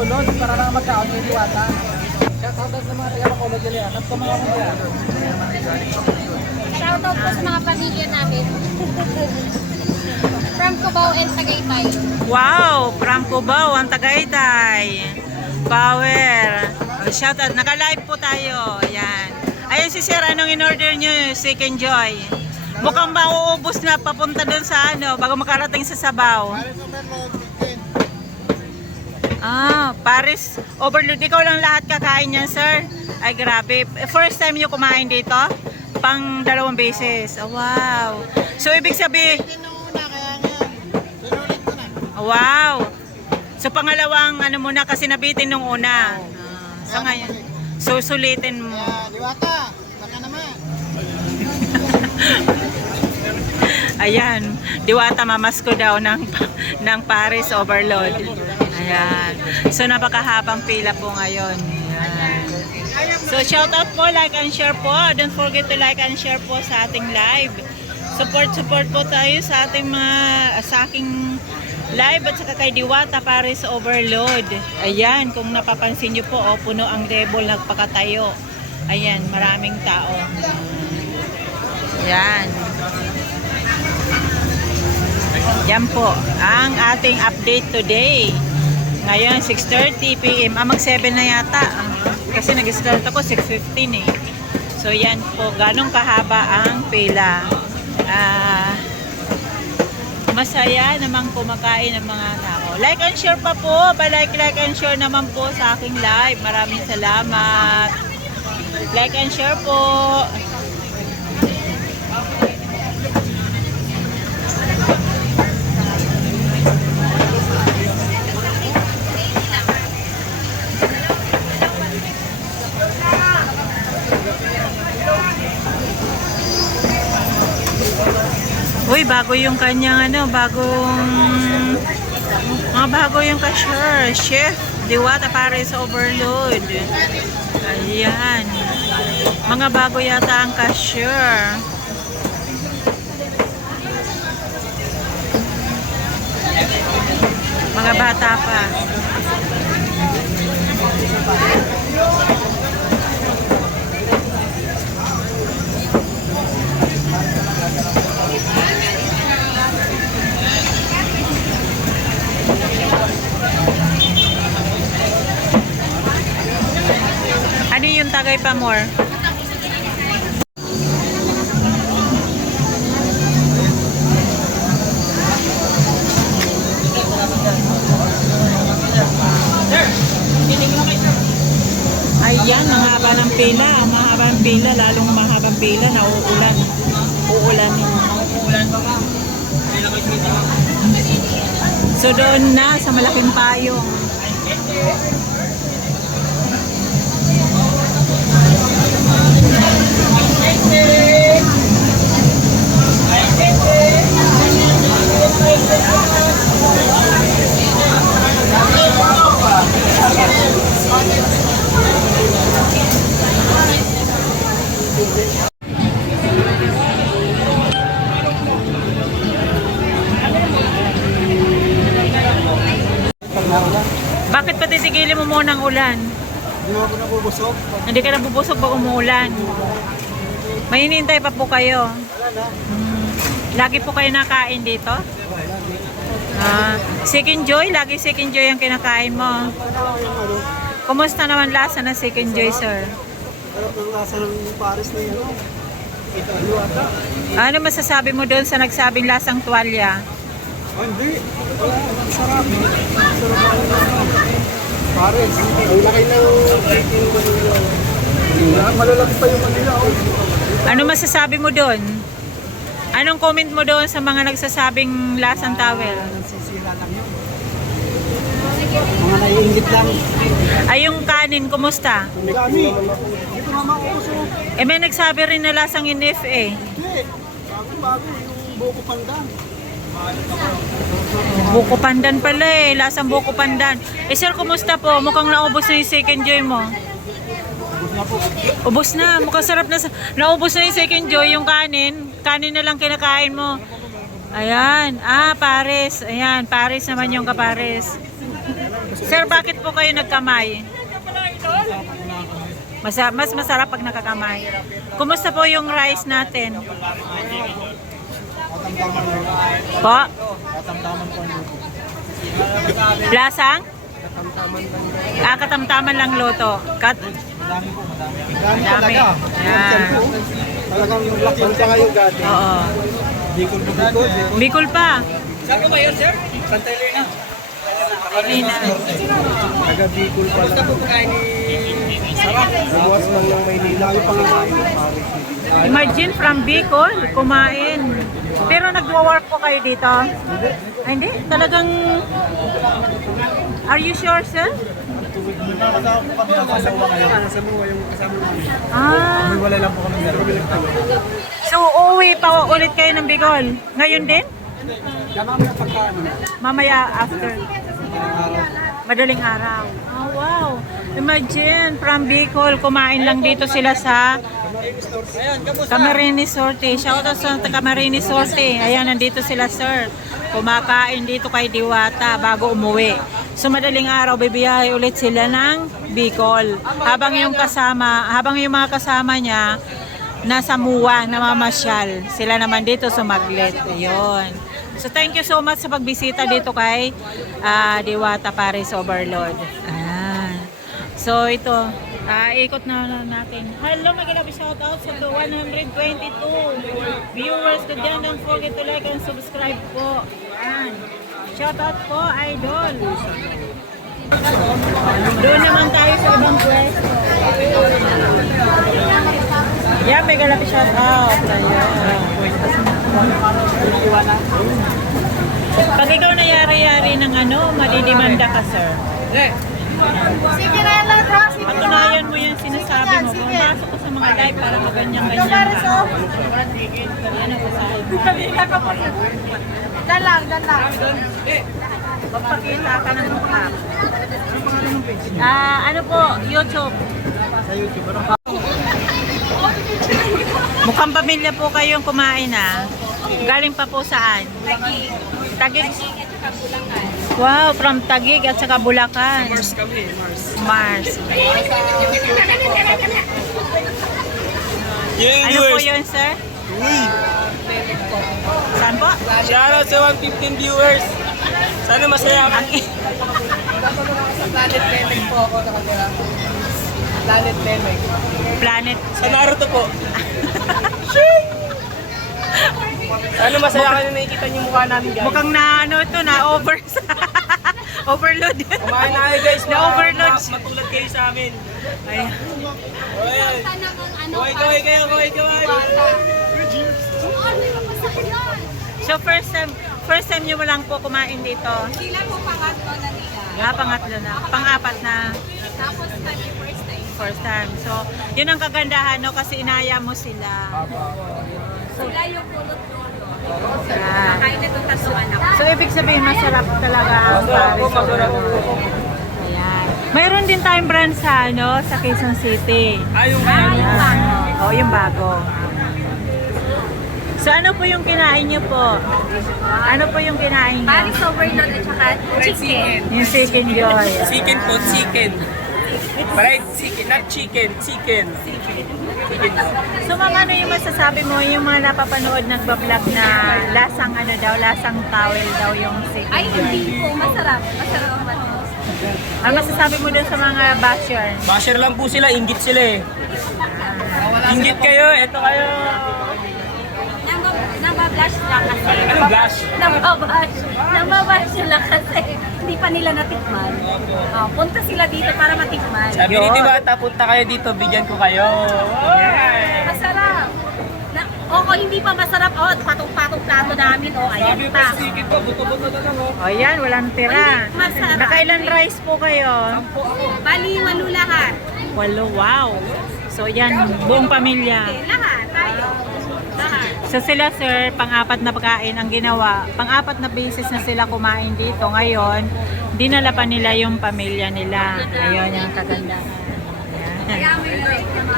Bacolod para lang magkaon yung diwata. Shoutout sa mga taga Bacolod dili. At sa mga mga. Shoutout po sa mga pamilya namin. From Cubao and Tagaytay. Wow, from Cubao ang Tagaytay. Power. Shoutout, naka-live po tayo. Ayan. Ayun si Sir, anong in-order nyo? Chicken Joy. Mukhang mauubos na papunta dun sa ano, bago makarating sa Sabaw. Ah, Paris Overload. Ikaw lang lahat kakain yan, sir. Ay, grabe. First time nyo kumain dito? Pang 2 beses. Oh, wow. So, ibig sabihin... Wow. So, pangalawang ano muna kasi nabitin nung una. Sa ngayon. So, sulitin mo. Diwata, baka naman. Ayan. Diwata mamasko daw ng Paris Overload. Ayan. So, napakahabang pila po ngayon. Ayan. So, shout out po, like and share po. Don't forget to like and share po sa ating live. Support po tayo sa ating sa aking live at saka kay Diwata Paris Overload. Ayan, kung napapansin nyo po, oh, puno ang table, nagpakatayo. Ayan, maraming tao. Ayan. Yan po, ang ating update today. Ngayon, 6:30 PM. Mag 7 na yata. Kasi nag-start ako 6:15 eh. So, yan po, ganong kahaba ang pila. Masaya namang kumakain ng mga tao. Like and share pa po. Like and share naman po sa aking live. Maraming salamat. Like and share po. Uy, bago yung kanyang bago yung cashier, Chef Diwata Paris Overload. Ayan. Mga bago yata ang cashier. Mga bata pa. Ano yung tagay pa more? Ayan, mahaba ng pila. Mahaba ng pila, lalong mahabang pila. Nauulan. Uulanin. So doon na sa malaking payong. Bakit patitigilin mo muna ang ulan? Hindi ako nabubusog. Hindi ka nabubusog pag umuulan. May hinihintay pa po kayo. Lagi po kayo nakain dito? Chicken Joy? Lagi Chicken Joy ang kinakain mo. Kumusta naman lasa ng Chicken Joy, sir? Sarap ng lasa ng Paris na yun. Diwata. Ano masasabi mo doon sa nagsabing lasang tuwalya? Hindi. Sarap. Sarap ang Paris. Ang laki ng chicken ko nila. Malalaki pa yung kanila. Ano masasabi mo doon? Anong comment mo doon sa mga nagsasabing lasang towel? Nagsisira lang yun. Mga naiingit lang. Ay, yung kanin, kumusta? Ang dami. Dito nga makusok. Eh, may nagsabi rin na lasang inif eh. Hindi. Bago-bago yung buko pandan. Buko pandan pala eh. Lasang buko pandan. Eh, sir, kumusta po? Mukhang naubos na yung Chicken Joy mo. Ubos na. Mukhang sarap na. Naubos na yung Chicken Joy, yung kanin. Kanin na lang kinakain mo. Ayan. Pares. Ayan, Pares naman yung kapares. Sir, bakit po kayo nagkamay? Mas masarap pag nakakamay. Kumusta po yung rice natin? Po? Lasang? Katamtaman lang luto. Madami. Yan. Talagang laksan pa kayo dati. Oo. Bicol pa. Saan ba yun, sir? Santa Elena. Elena. Taga Bicol pa lang. Gusto ko kain ni Sarap. Buwas lang ng Maynila. Imagine from Bicol, kumain. Pero nagwo-work po kayo dito? Ay, hindi. Talagang... Are you sure, sir? Ah. Wala lang po kami meron. So, uuwi pa ulit kayo ng Bicol? Ngayon din? Mamaya after. Madaling araw. Oh, wow. Imagine, from Bicol, kumain lang dito sila sa Camarines Norte. Shout out sa Camarines Norte. Ayan, nandito sila, sir. Kumakain dito kay Diwata bago umuwi. So, madaling araw, bibiyahe ulit sila ng Bicol. Habang yung mga kasama niya, nasa Muwa, namamasyal. Sila naman dito sumaglit. Ayun. So, thank you so much sa pagbisita dito kay Diwata Paris Overload. So, ito. Ikot na natin. Hello, mag-ilabi shoutout sa 122 viewers ko dyan. Don't forget to like and subscribe po. Ayan. Shoutout po, idol. Doon naman tayo sa ibang pwesto. Yan, may galapi shoutout. Pag ikaw na yari-yari ng madidimanda ka, sir. Sige na lang, Ross. Patunayan mo yung sinasabi mo. Pumasok ko sa mga live para maganyan-ganyan ka. Ano ba sa Dalang. Magpakita ka ng mukha. Ano po? YouTube. Sa YouTube, ano? Mukhang pamilya po kayong kumain Galing pa po saan? Taguig. Wow, from Taguig at saka Bulacan. Mars kami, Mars. Ano po yun, sir? Saan po? Shoutout sa 115 viewers. Sana masaya ka. Sa Planet Lemek po ako nakatira. Planet Lemek. Planet. Sa Naruto po. Sana masaya ka na nakikita niyo mukha namin, guys. Mukhang overload. Kumain na kayo, guys. Na-overload. Matulad kayo sa amin. Ayan. Ayan. Kaway kayo. So first time nyo lang po kumain dito? Sila po pangatlo na nila. Pangatlo na. Pang-apat na Tapos kami first time. So, yun ang kagandahan, no? Kasi inaya mo sila. Sila yung pulot-pulot. Yan. Kain na itong tatuan ako. So, ibig sabihin, masarap talaga ang Paris Overload. Ayan. Mayroon din tayong brand sa Quezon City. Yung Oh, yung bago. So, ano po yung kinain niyo po? Ano po yung kinain niyo? Paris Overload at saka chicken. Yung chicken joy. Chicken po, chicken. Fried chicken, not chicken, chicken. Chicken po. So, ma'am, ano yung masasabi mo? Yung mga napapanood nagbablog na lasang towel daw yung chicken Ay, joy. hindi po. Masarap. Masarap ang matos. Ano masasabi mo dun sa mga basher? Basher lang po sila, inggit sila eh. Inggit kayo, eto kayo. Nambablash lang kasi. Anong blush? Nambabash sila kasi hindi pa nila natikman. Punta sila dito para matikman. Sabi ni Diwata, punta kayo dito, bigyan ko kayo. Masarap. Hindi pa masarap. Patong-patong plato namin. Ayan pa. Chicken po, buto-buto na lang oh. O yan, walang tira. Hindi, masarap. Nakailan rice po kayo? Bali, 8 lahat. 8, wow. So yan, buong pamilya. Lahat. Tayo. Lahat. So sila sir, pang-apat na pagkain ang ginawa. Pang-apat na beses na sila kumain dito. Ngayon, dinala pa nila yung pamilya nila. Ayun yung kagandahan. Ayan.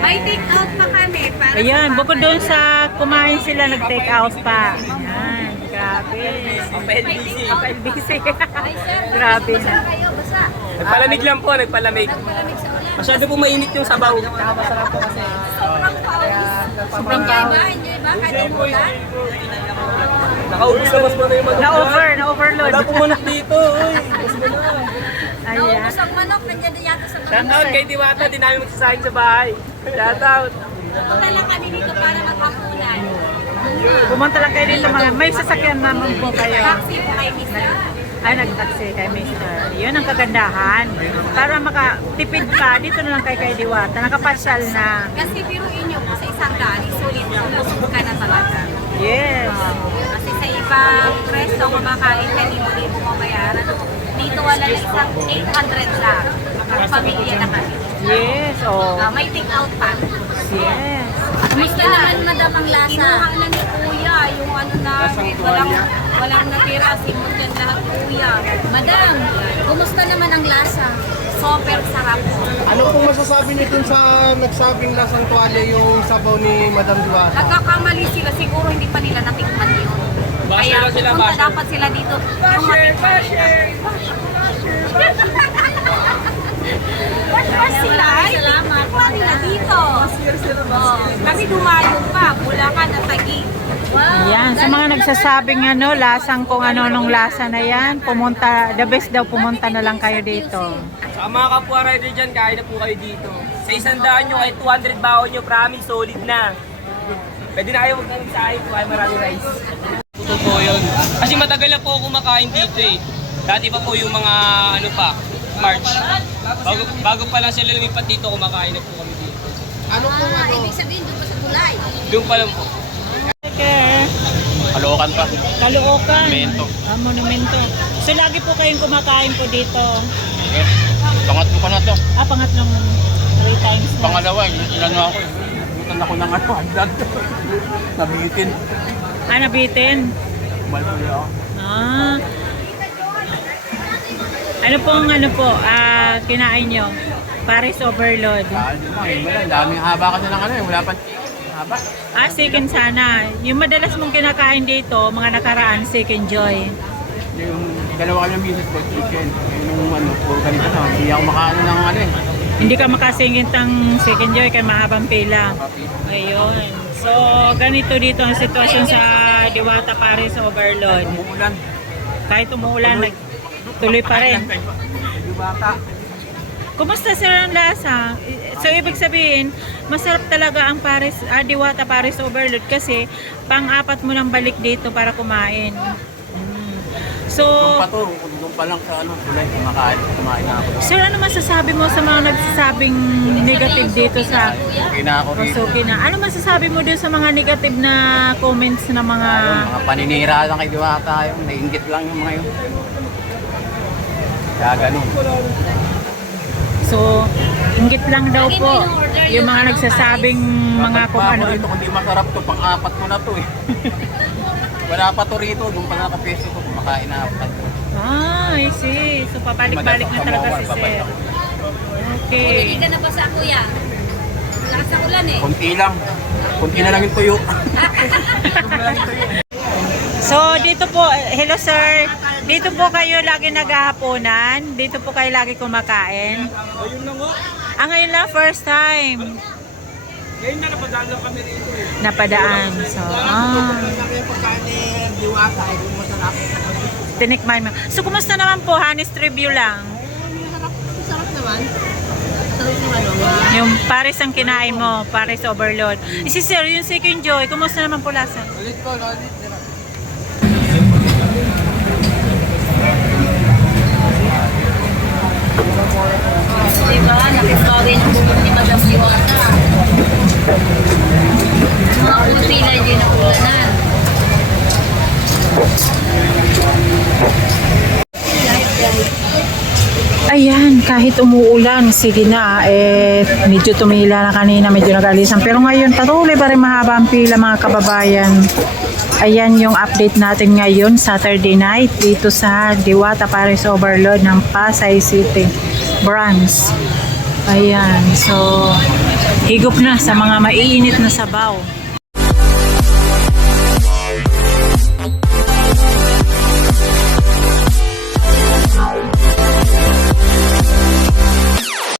May take out pa kami. Para Ayan, sa bukod doon sa kumain sila, nag-take out pa. Ayan, grabe. Pa-LBC. Pa-LBC. Ay, sir. Grabe. Basa kayo. Basa. Nagpalamig lang po, nagpalamig. Masyado po mainit yung sabaw. Masarap po kasi. Sobrang pawis. Sobrang Enjoy ba? Kahit umulan? Nakaubos na mas mo na yung manok. Na-overload. Wala pong manok dito. Uy, mas mo na. Ayan. Naubos ang manok, nandiyan na yata sa Shoutout kay Diwata, di namin magsasahin sa bahay. Shoutout. Punta lang kami dito para maghapunan. Pumunta lang kayo dito mga, may sasakyan naman po kayo. Taxi po kay Mr. Ay, nag-taxi kay Mr. Yun ang kagandahan. Para makatipid ka, dito na lang kay Diwata. Nakapasyal na. Kasi biruin nyo po sa isang daan, sulit, umusog ka na talaga. Yes. Kasi sa ibang resto, kumakain ka, libo-libo mo bayaran. Dito wala na isang 800 lang. Pamilya na kami. Yes, oh. May take out pa. Yes. Kamusta naman madam ang lasa? Kinuha na ni Kuya, yung ano namin, walang natira, simot yan lahat Kuya. Madam, kumusta naman ang lasa? Super sarap po. Ano po masasabi niyo dun sa nagsabing lasang tuwalya yung sabaw ni Madam Diwata? Nagkakamali sila, siguro hindi pa nila natikman yun. Kaya pumunta dapat sila dito. Yung matikman nila. Bash sila ay tikman nila dito. Oh, kami dumayo pa, Bulacan at Taguig. Wow. Yan, sa mga nagsasabing ano, lasang kung ano nung lasa na yan, pumunta, the best daw pumunta na lang kayo dito. Sa mga kapwa rider dyan, kain na po kayo dito. Sa 100 nyo, kahit 200 baon nyo, promise, solid na. Pwede na kayo magsasahin po, ay marami rice. Ito po yun. Kasi matagal na po ako kumakain dito eh. Dati pa po yung mga ano pa, March. Bago pa lang sila lumipat dito, kumakain na po kami dito. Ano po ano? Ibig sabihin doon pa sa tulay. Doon pa lang po. Okay. Kalookan pa. Caloocan. Monumento. Monumento. So lagi po kayong kumakain po dito. Eh, pangatlo pa na to. Pangatlong 3 times na. Pangalawa, ilan na ako eh. Butan ako ng ano, agad. Nabitin. Nabitin. Malpuli ako. Ano po, kinain nyo? Paris Overload. Daming haba kasi ng ano eh, wala pa haba. Chicken sana. Yung madalas mong kinakain dito, mga nakaraan, Chicken Joy. Yung dalawa kami ng misis ko, chicken. Yung ano, puro ganito na, hindi ako makaano ng ano eh. Hindi ka makasingit ng Chicken Joy kaya mahabang pila. Ayun. So, ganito dito ang sitwasyon sa Diwata Paris Overload. Umuulan. Kahit umuulan, tuloy pa rin. Diwata. Kumusta sir ang lasa? So, ibig sabihin, masarap talaga ang Diwata Paris Overload kasi pang-apat mo nang balik dito para kumain. So, Doon pa lang sa ano, tulay, kumain na ako. sir, ano masasabi mo sa mga nagsasabing negative dito sa Okay na ako rito. Pasuki na? Ano masasabi mo doon sa mga negative na comments na mga... Mga paninira lang kay Diwata, yung naiingit lang yung mga yun. Kaya ganun. So, inggit lang daw po yung mga nagsasabing mga kung ano. Ito, kung di masarap to, pang-apat ko na to eh. Wala pa to rito, doon pa nakapeso ko, kumakain na ako. I see. So, papalik-balik na talaga si sir. Okay. Hindi ka na ba sa kuya? Lakas ng ulan eh. Kunti lang. Kunti na lang yung tuyo. So, dito po, hello sir. Dito po kayo lagi naghahaponan. Dito po kayo lagi kumakain. Ayun na nga. Ngayon lang, first time. Ngayon na napadaan lang kami rito eh. Napadaan. So, Diwata ay masarap. tinikman mo. So, kumusta naman po? Honest review lang. Masarap naman. Yung Paris ang kinain mo, Paris Overload. Si sir, yung Chicken Joy, kumusta naman po lasa? Ulit ko, ulit. Diba? Nakisogay ng bubog ni Madam Diwata. Mga ulpila din ang ulanan. Ayan, kahit umuulan, sige na, medyo tumila na kanina, medyo nag-alisan. Pero ngayon, patuloy pa rin mahaba ang pila mga kababayan. Ayan yung update natin ngayon, Saturday night, dito sa Diwata Paris Overload ng Pasay City branch. Ayan, so higop na sa mga maiinit na sabaw.